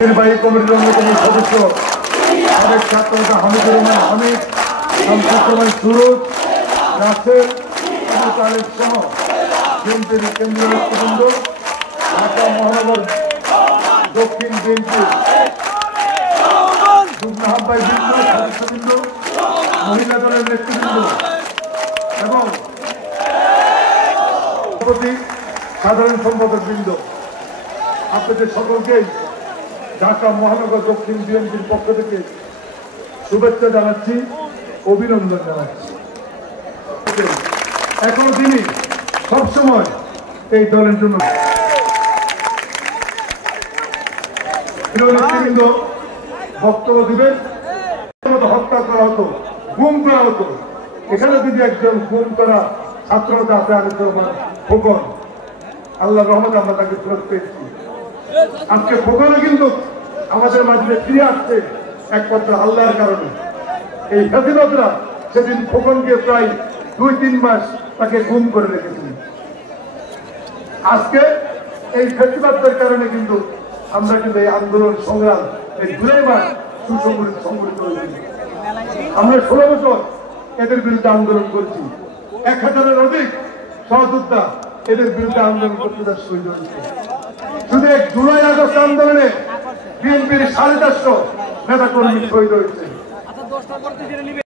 নির্বাহী কমিটির অন্যতম সদস্য সাবেক ছাত্রনেতা হামিদুর রহমান হামিদ, ছাত্রবাহী সুরজ, রাসেল সহ বিএনপির কেন্দ্রীয় নেতৃবৃন্দ, ঢাকা মহানগর দক্ষিণ বিএনপির যুগ্ম আহ্বায়ক বৃন্দ, সদস্যবৃন্দ, মহিলা দলের নেতৃবৃন্দ এবং সাধারণ সম্পাদক বৃন্দ, আপনাদের সকলকেই ঢাকা মহানগর দক্ষিণ বিএনপির পক্ষ থেকে শুভেচ্ছা জানাচ্ছি, অভিনন্দন জানাচ্ছি। এখনো তিনি সবসময় এই দলের জন্য নেতৃবৃন্দ বক্তব্য দিবেন। হত্যা করা হতো, গুম করা হতো, এখানে যদি একজন গুম করা ছাত্রতা আছে আনিসুর রহমান খোকন, আল্লাহ রহমতে আমরা তাকে ফেরত পেয়েছি। আজকে খোকনও কিন্তু আমাদের মাঝে ফিরে আসছে একমাত্র আল্লাহর কারণে। এই ফ্যাসিবাদরা সেদিন খোকনকে প্রায় 2-3 মাস তাকে গুম করে রেখেছিলেন। আজকে এই ফ্যাসিবাদদের কারণে কিন্তু আমরা কিন্তু এই আন্দোলন সংগ্রাম এই 2 মাস সংগঠিত হয়েছি। আমরা 16 বছর এদের বিরুদ্ধে আন্দোলন করছি। 1000-এর অধিক সহযোদ্ধা এদের বিরুদ্ধে আন্দোলন করতে তার শহীদ হয়েছে। শুধু এক জুলাই আগস্ট আন্দোলনে বিএনপির 450 নেতা কর্মী শহীদ হয়েছে।